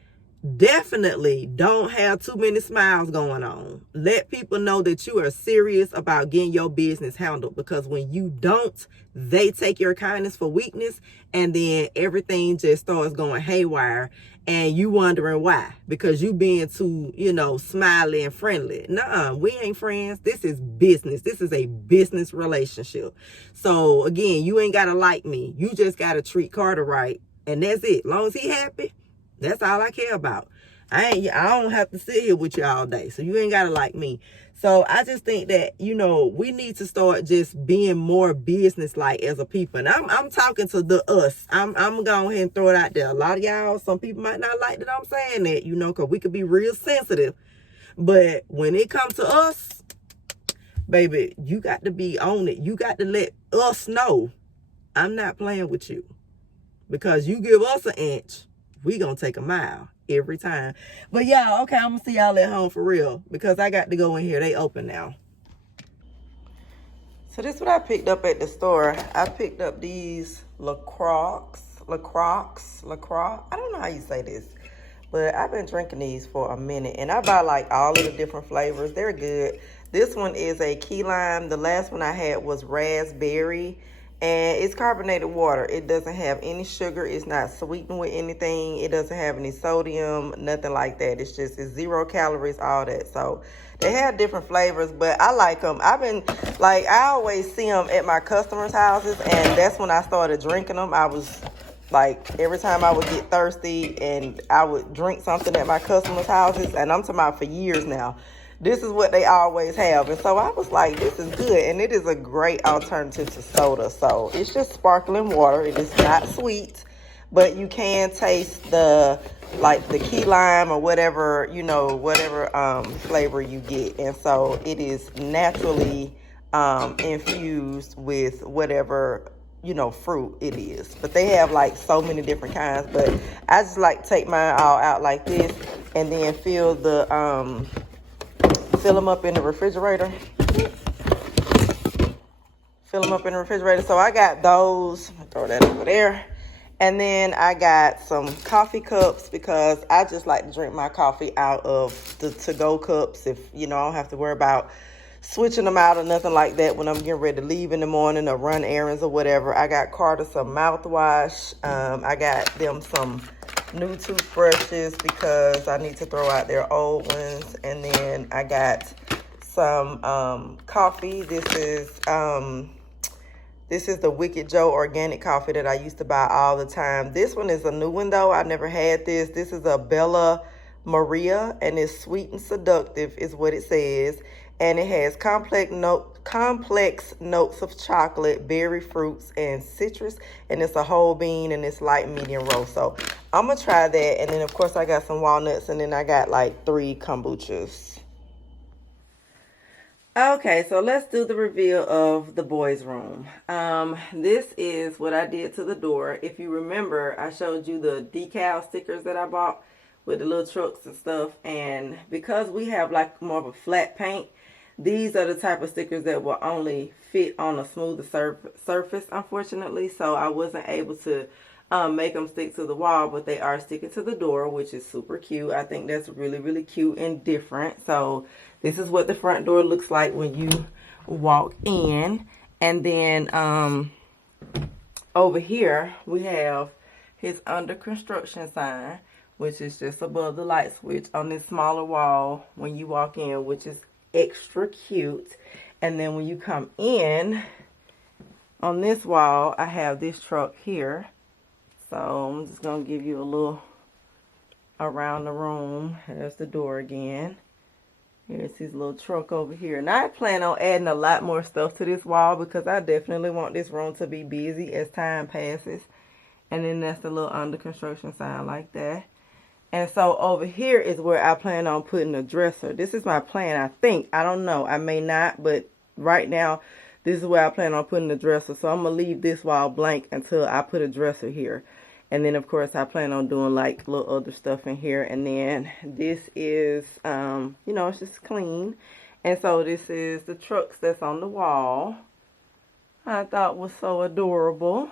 definitely don't have too many smiles going on. Let people know that you are serious about getting your business handled because when you don't, they take your kindness for weakness and then everything just starts going haywire and you wondering why because you being too, you know, smiley and friendly. Nuh-uh, we ain't friends. This is business. This is a business relationship. So again, you ain't gotta like me. You just gotta treat Carter right and that's it. As long as he happy, that's all I care about. I don't have to sit here with you all day. So you ain't got to like me. So I just think that, you know, we need to start just being more business-like as a people. And I'm talking to the us. I'm going to go ahead and throw it out there. A lot of y'all, some people might not like that I'm saying that, you know, because we could be real sensitive. But when it comes to us, baby, you got to be on it. You got to let us know I'm not playing with you. Because you give us an inch, we gonna take a mile every time. But y'all, okay, I'm gonna see y'all at home for real because I got to go in here. They open now. So this is what I picked up at the store. I picked up these LaCroix. I don't know how you say this. But I've been drinking these for a minute, and I buy like all of the different flavors. They're good. This one is a key lime. The last one I had was raspberry, and it's carbonated water. It doesn't have any sugar. It's not sweetened with anything. It doesn't have any sodium, nothing like that. It's 0 calories, all that. So they have different flavors, but I like them. I've been like, I always see them at my customers' houses, and that's when I started drinking them. I was like, every time I would get thirsty and I would drink something at my customers' houses, and I'm talking about for years now, this is what they always have. And so I was like, this is good, and it is a great alternative to soda. So it's just sparkling water. It is not sweet, but you can taste the key lime or whatever, you know, whatever flavor you get. And so it is naturally infused with whatever, you know, fruit it is. But they have like so many different kinds, but I just like take mine all out like this and then fill them up in the refrigerator. So I got those. Throw that over there. And then I got some coffee cups because I just like to drink my coffee out of the to-go cups. If, you know, I don't have to worry about switching them out or nothing like that when I'm getting ready to leave in the morning or run errands or whatever. I got Karters some mouthwash. I got them some new toothbrushes because I need to throw out their old ones. And then I got some coffee. This is the Wicked Joe organic coffee that I used to buy all the time. This one is a new one though. I never had this. This is a Bella Maria, and it's sweet and seductive is what it says. And it has complex notes of chocolate, berry fruits, and citrus. And it's a whole bean, and it's light medium roast. So I'm going to try that. And then, of course, I got some walnuts. And then I got like 3 kombuchas. Okay, so let's do the reveal of the boys' room. This is what I did to the door. If you remember, I showed you the decal stickers that I bought with the little trucks and stuff. And because we have like more of a flat paint, these are the type of stickers that will only fit on a smoother surface, unfortunately. So I wasn't able to make them stick to the wall, but they are sticking to the door, which is super cute. I think that's really, really cute and different. So this is what the front door looks like when you walk in. And then over here, we have his under construction sign, which is just above the light switch on this smaller wall when you walk in, which is extra cute. And then when you come in on this wall, I have this truck here. So I'm just gonna give you a little around the room. There's the door again. Here's his little truck over here. And I plan on adding a lot more stuff to this wall because I definitely want this room to be busy as time passes. And then that's the little under construction sign like that. And so over here is where I plan on putting a dresser. This is my plan, I think. I don't know. I may not, but right now, this is where I plan on putting the dresser. So I'm going to leave this wall blank until I put a dresser here. And then, of course, I plan on doing, like, little other stuff in here. And then this is, you know, it's just clean. And so this is the trucks that's on the wall. I thought was so adorable.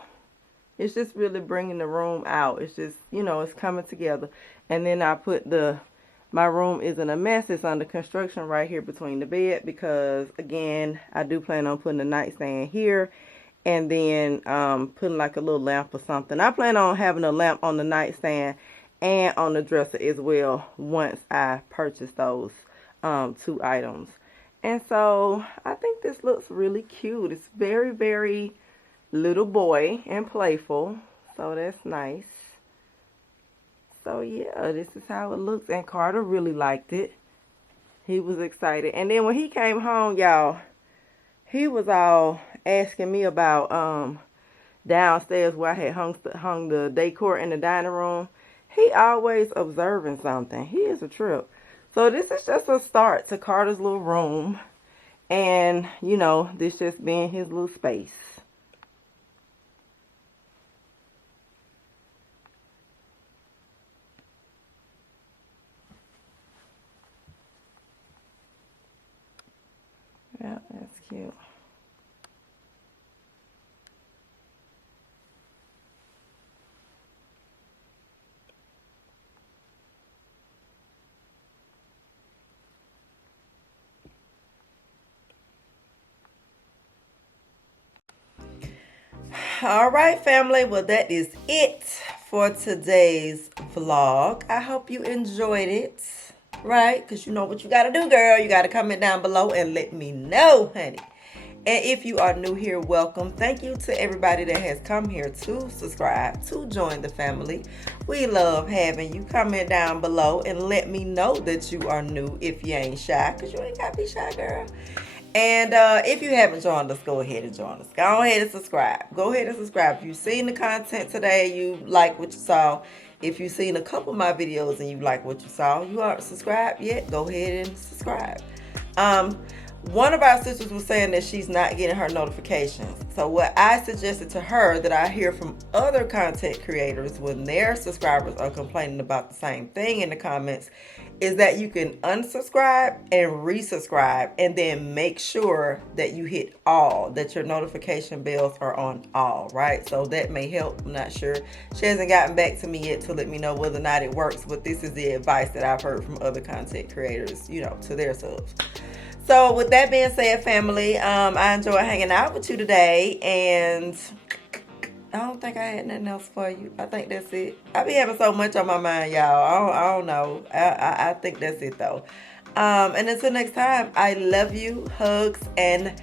It's just really bringing the room out. It's just, you know, it's coming together. And then I put my room isn't a mess. It's under construction right here between the bed because, again, I do plan on putting a nightstand here. And then putting like a little lamp or something. I plan on having a lamp on the nightstand and on the dresser as well once I purchase those 2 items. And so I think this looks really cute. It's very, very little boy and playful. So that's nice. So yeah, this is how it looks. And Carter really liked it. He was excited. And then when he came home, y'all, he was all asking me about downstairs where I had hung the decor in the dining room. He always observing something. He is a trip. So this is just a start to Carter's little room. And, you know, this just being his little space. Yeah, that's cute. All right, family. Well, that is it for today's vlog. I hope you enjoyed it, right? Because you know what you got to do, girl. You got to comment down below and let me know, honey. And if you are new here, welcome. Thank you to everybody that has come here to subscribe, to join the family. We love having you. Comment down below and let me know that you are new if you ain't shy, because you ain't got to be shy, girl. And if you haven't joined us, go ahead and join us. Go ahead and subscribe. Go ahead and subscribe. If you've seen the content today, you like what you saw. If you've seen a couple of my videos and you like what you saw, you aren't subscribed yet, go ahead and subscribe. One of our sisters was saying that she's not getting her notifications. So what I suggested to her that I hear from other content creators when their subscribers are complaining about the same thing in the comments is that you can unsubscribe and resubscribe and then make sure that you hit all, that your notification bells are on all, right? So that may help. I'm not sure. She hasn't gotten back to me yet to let me know whether or not it works, but this is the advice that I've heard from other content creators, you know, to their subs. So with that being said, family, I enjoyed hanging out with you today, and I don't think I had nothing else for you. I think that's it. I be having so much on my mind, y'all. I don't know. I think that's it, though. And until next time, I love you. Hugs and